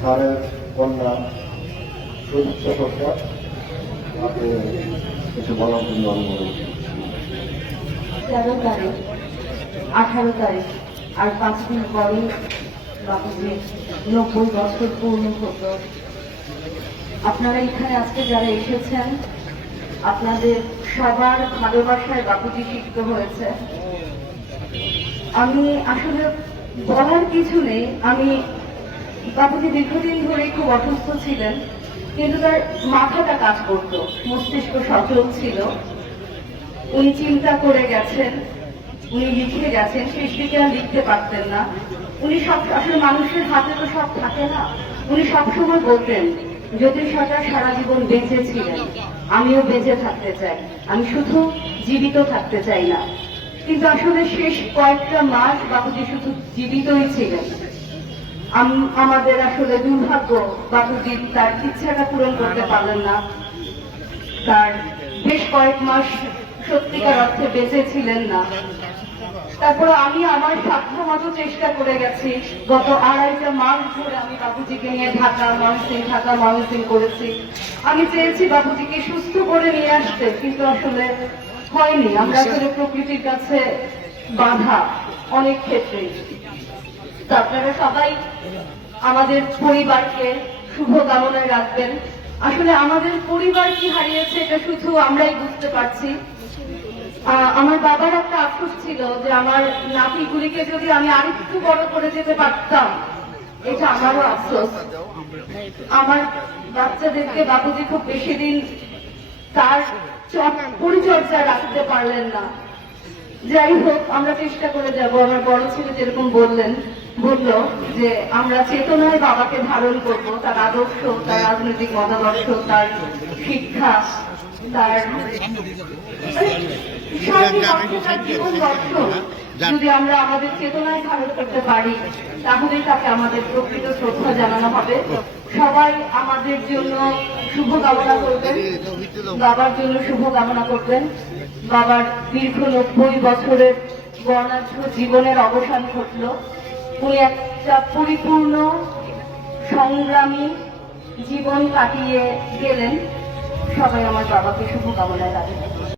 স্যারের কন্যা শুভেচ্ছা সরকার তাকে কিছু বলার জন্য অনুরোধ। 13 তারিখ 18 তারিখ আর 5 দিন পরে বাপুজির 90 বছর পূর্ণ হতো। আপনারা এখানে আজকে যারা এসেছেন আপনাদের সবার ভালোবাসায় বাপুজি সিক্ত হয়েছে। আমি আসলে বলার কিছু নেই। আমি বাপুজি দীর্ঘদিন ধরে খুব অসুস্থ ছিলেন, কিন্তু তার মাথাটা কাজ করত, মস্তিষ্ক সচল ছিল। উনি চিন্তা করে গেছেন, উনি লিখে গেছেন, শেষ দিকে আর লিখতে পারতেন না। উনি সব আসলে মানুষের হাতে তো সব থাকে না। উনি সবসময় বলতেন জ্যোতিষ সরকার সারা জীবন বেঁচে ছিলেন, আমিও বেঁচে থাকতে চাই, আমি শুধু জীবিত থাকতে চাই না। কিন্তু আসলে শেষ কয়েকটা মাস বাপুজি শুধু জীবিতই ছিলেন। আমাদের আসলে দুর্ভাগ্য, বাপুজি তার ইচ্ছাটা পূরণ করতে পারলেন না। তার বেশ কয়েক মাস সত্যিকার অর্থে বেঁচে ছিলেন না। তারপরে আমি আমার সাধ্যমতো চেষ্টা করে গেছি। গত 2.5 মাস ধরে আমি বাপুজিকে নিয়ে ঢাকা ময়মনসিংহ করেছি। আমি চেয়েছি বাপুজিকে সুস্থ করে নিয়ে আসতে, কিন্তু আসলে হয়নি। আমরা আসলে প্রকৃতির কাছে বাধা অনেক ক্ষেত্রে। তো আপনারা সবাই আমাদের পরিবারকে শুভ কামনায় রাখবেন। আসলে আমাদের পরিবার কি হারিয়েছে এটা শুধু আমরাই বুঝতে পারছি। আমার বাবার একটা আফসোস ছিল যে আমার নাতিগুলিকে যদি আমি আরেকটু বড় করে যেতে পারতাম, এটা আমারও আফসোস। আমার বাচ্চাদেরকে বাপুজি খুব বেশি দিন তার পরিচর্যা রাখতে পারলেন না। যাই হোক, আমরা চেষ্টা করে যাব। আমার বড় ছেলে যেরকম বলল যে আমরা চেতনায় বাবাকে ধারণ করব, তার আদর্শ, তার রাজনৈতিক মতাদর্শ, তার শিক্ষা, তার জীবন দর্শন যদি আমরা আমাদের চেতনায় ধারণ করতে পারি, তাহলেই তাকে আমাদের প্রকৃত শ্রদ্ধা জানানো হবে। সবাই আমাদের জন্য শুভ কামনা করবেন, বাবার জন্য শুভ কামনা করবেন। বাবার দীর্ঘ 90 বছরের বর্ণাঢ্য জীবনের অবসান ঘটল। উনি একটা পরিপূর্ণ সংগ্রামী জীবন কাটিয়ে গেলেন। সবাই আমার বাবাকে শুভ কামনায় রাখবেন।